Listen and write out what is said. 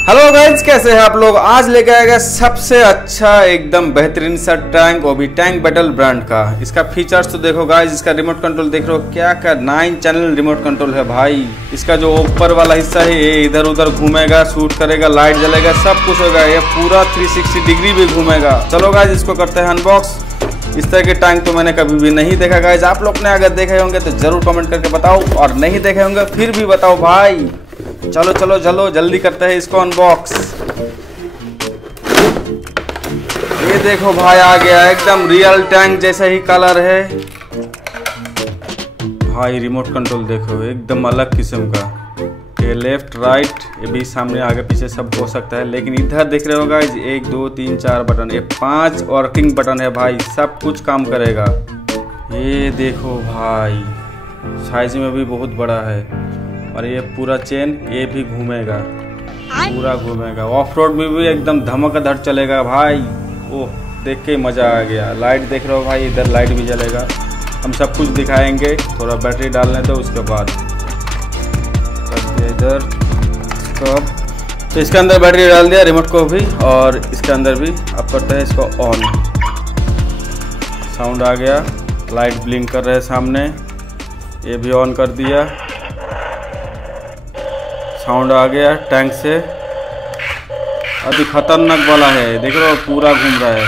Hello guys, कैसे हैं आप लोग। आज लेके आएगा सबसे अच्छा एकदम बेहतरीन सा टैंक, वो भी टैंक बैटल ब्रांड का। इसका फीचर्स तो देखो गाइज, इसका रिमोट कंट्रोल देख रहे हो, क्या 9 चैनल रिमोट कंट्रोल है भाई। इसका जो ऊपर वाला हिस्सा है ये इधर उधर घूमेगा, शूट करेगा, लाइट जलेगा, सब कुछ होगा। ये पूरा 360 डिग्री भी घूमेगा। चलो गाइज इसको करते हैं अनबॉक्स। इस तरह के टैंक तो मैंने कभी भी नहीं देखा गाइज। आप लोग ने अगर देखे होंगे तो जरूर कमेंट करके बताओ, और नहीं देखे होंगे फिर भी बताओ भाई। चलो चलो चलो जल्दी करते हैं इसको अनबॉक्स। ये देखो भाई आ गया, एकदम रियल टैंक जैसा ही कलर है भाई। रिमोट कंट्रोल देखो एकदम अलग किस्म का। ये लेफ्ट राइट, ये भी सामने आगे पीछे सब हो सकता है, लेकिन इधर देख रहे हो गाइस 1 2 3 4 बटन, ये 5 वर्किंग बटन है भाई, सब कुछ काम करेगा। ये देखो भाई साइज में भी बहुत बड़ा है, और ये पूरा चेन ये भी घूमेगा, पूरा घूमेगा। ऑफ रोड में भी एकदम धमाकेदार चलेगा भाई। ओह देख के मज़ा आ गया। लाइट देख रहे हो भाई, इधर लाइट भी जलेगा। हम सब कुछ दिखाएंगे, थोड़ा बैटरी डालने दो उसके बाद इधर स्टॉप। तो इसके अंदर बैटरी डाल दिया, रिमोट को भी, और इसके अंदर भी। अब करते हैं इसको ऑन। साउंड आ गया, लाइट ब्लिंक कर रहे हैं सामने, ये भी ऑन कर दिया। साउंड आ गया टैंक से। अभी खतरनाक वाला है, देख रहे हो पूरा घूम रहा है।